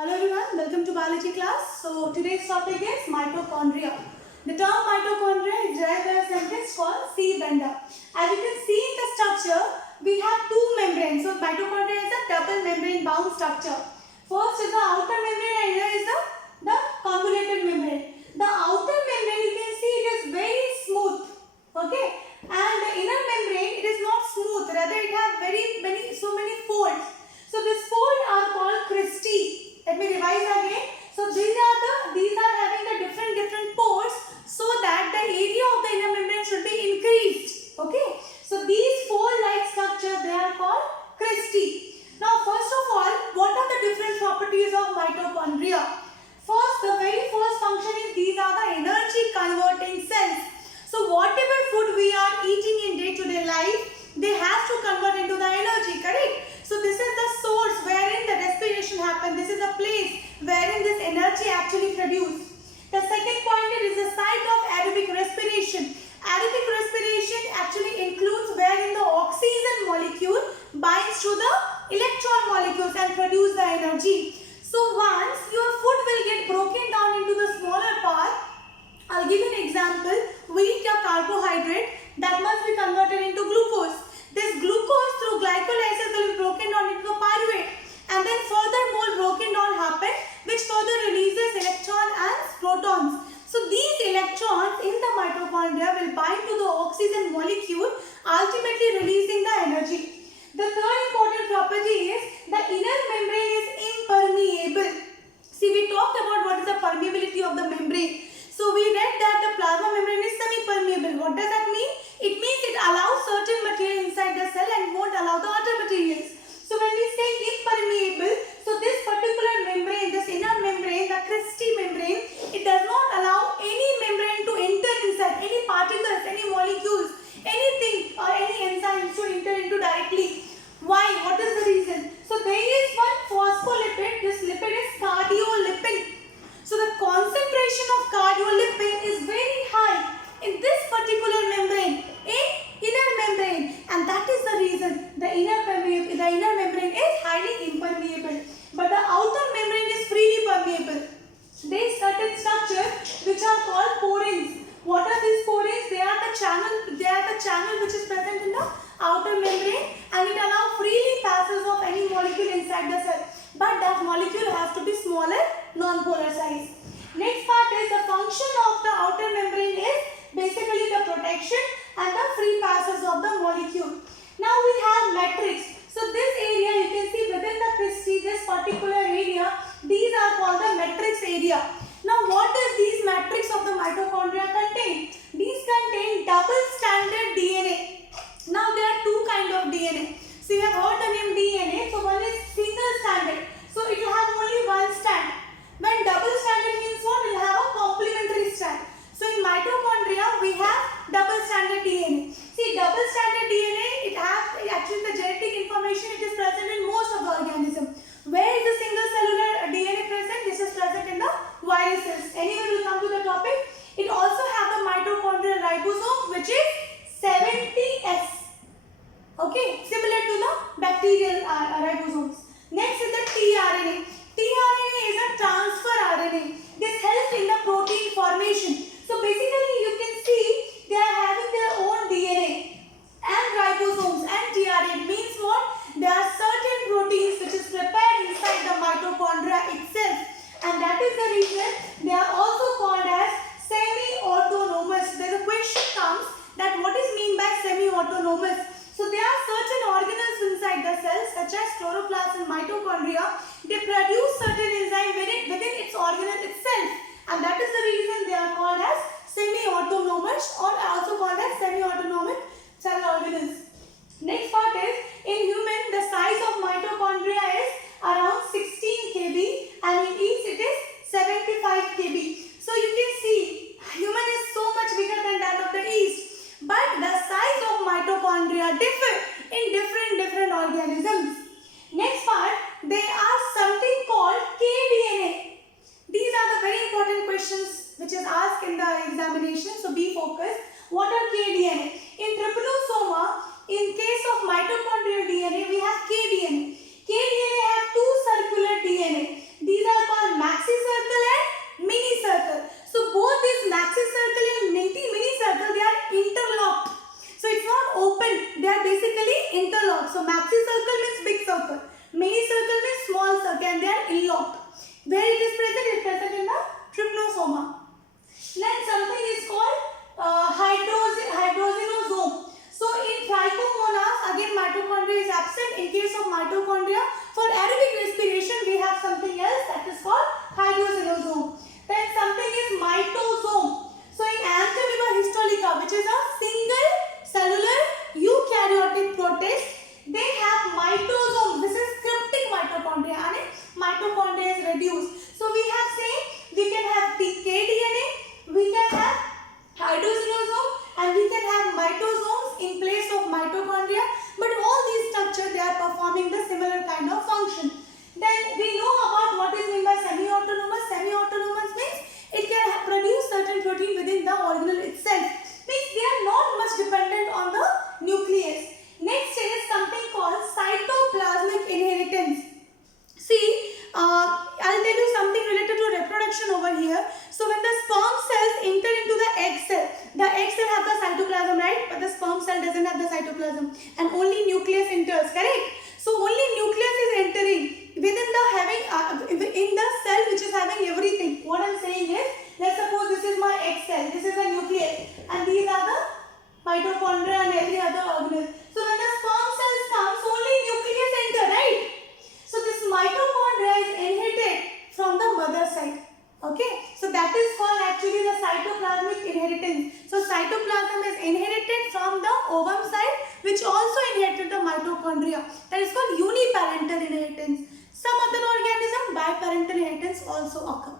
Hello everyone, welcome to biology class. So today's topic is mitochondria. The term mitochondria is derived by a scientist called C. Bender. As you can see in the structure, we have two membranes. So mitochondria is a double membrane bound structure. First is the outer membrane and here is the convoluted membrane. The outer membrane, you can see it is very smooth. Okay, and the inner membrane, it is not smooth. Rather, it has so many folds. So these folds are called cristae. Let me revise again. So these are having the different pores so that the area of the inner membrane should be increased. Okay. So these fold-like structure, they are called cristae. Now first of all, what are the different properties of mitochondria? First, the very first function is these are the energy converting cells. So whatever food we are eating in day-to-day life, they have to convert into the energy, correct? So this is the source wherein the respiration happens. This is a place wherein this energy actually produced. The second point is the site of aerobic respiration. Aerobic respiration actually includes wherein the oxygen molecule binds to the electron molecules and produce the energy. So once your food will get broken down into the smaller part, I'll give you an example. Wheat or carbohydrate that must be converted into glucose. This glucose through glycolysis will be broken down into the pyruvate and then further more broken down happen which further releases electrons and protons. So these electrons in the mitochondria will bind to the oxygen molecule, ultimately releasing the energy. The third important property is the inner membrane is impermeable. See, we talked about what is the permeability of the membrane. So we read that the plasma membrane is semi-permeable. What does that mean? It means it allows certain material inside the cell and won't allow the other materials. So when we say impermeable, so this particular membrane, this inner membrane, the cristae membrane, it does not allow any membrane to enter inside, any particles, any molecules, anything or any enzymes to enter into directly. Why? What is the reason? So there is one phospholipid. This lipid is cardiolipin. So the concentration of cardiolipin is very high in this particular membrane, in inner membrane, and that is the reason the inner membrane is highly impermeable, but the outer membrane is freely permeable. There is certain structures which are called porins. What are these porins? They are the channel which is present in the outer membrane and it allows freely passes of any molecule inside the cell. But that molecule has to be smaller, non-polar size. Next part is the function of the outer membrane is basically the protection and the free passes of the molecule. Now we have matrix. So this area you can see within the cristae, this particular area, these are called the matrix area. Now what does these matrix of the mitochondria contain? These contain double stranded DNA. Now there are two kinds of DNA. So you have heard the name DNA. So one is single stranded. So it will have only one strand. When double stranded means what? It will have a complementary strand. So in mitochondria we have double stranded DNA. See, double stranded DNA, it has actually the genetic information, it is present in most of the organism. Where is the single cellular DNA present? This is present in the viruses. Anyway, we will come to the topic. It also has the mitochondrial ribosome which is 70S. Okay, similar to the bacterial ribosomes. Next is the tRNA. tRNA is a transfer RNA. This helps in the protein formation. So basically you can see they are having their own DNA and ribosomes and tRNA. It means what? There are certain proteins which is prepared inside the mitochondria itself, and that is the reason they are also called as semi-autonomous. Then the question comes that what is mean by semi-autonomous? So there are certain organelles inside the cells such as chloroplast and mitochondria. They produce certain enzyme within its organelle itself, and that is the reason they are called as semi-autonomous or also called as semi-autonomic cell organelles. Next part is in human the size of mitochondria is around 16 kb and in yeast it is 75 kb. So you can see human is so much bigger than that of the yeast. But the size of mitochondria differ in different organisms. Next part, there are something called kDNA. These are the very important questions which is asked in the examination. So be focused. What are kDNA? In trypanosoma, in case of mitochondrial DNA, over here. So when the sperm cells enter into the egg cell have the cytoplasm, right? But the sperm cell doesn't have the cytoplasm, and only nucleus enters, correct? So only nucleus is entering within the in the cell which is having everything. What I'm saying is, let's suppose this is my egg cell, this is a nucleus, and these are the mitochondria and every other organelle. So when the sperm cells comes, only nucleus enter, right? So this mitochondria is inherited from the mother side. Okay, so that is called actually the cytoplasmic inheritance. So cytoplasm is inherited from the ovum side, which also inherited the mitochondria. That is called uniparental inheritance. Some other organism biparental inheritance also occur.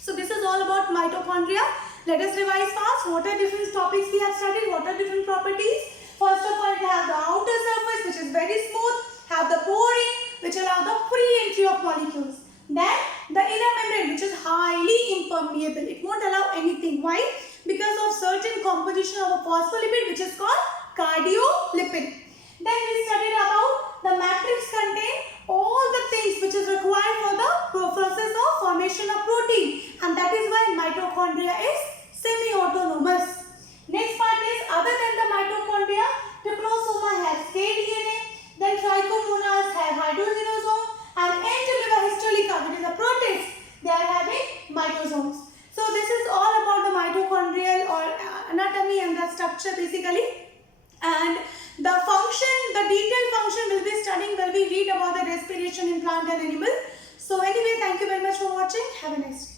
So this is all about mitochondria. Let us revise fast. What are different topics we have studied? What are different properties? First of all, it has the outer surface, which is very smooth, have the pore, which allow the free entry of molecules. Then the inner membrane, which is highly impermeable. It won't allow anything. Why? Because of certain composition of a phospholipid, which is called cardiolipid. Then we studied about the matrix contain all the things which is required for the process of formation of protein, and that is why mitochondria is semi-autonomous. Next part is, other than the mitochondria, trypanosoma has kDNA, then trichomonas have hydrogenosome, and Entamoeba histolica, which is a protist, they are having mitosomes. So this is all about the mitochondrial or anatomy and the structure basically. And the function, the detailed function we'll be studying when we read about the respiration in plant and animal. So anyway, thank you very much for watching. Have a nice day.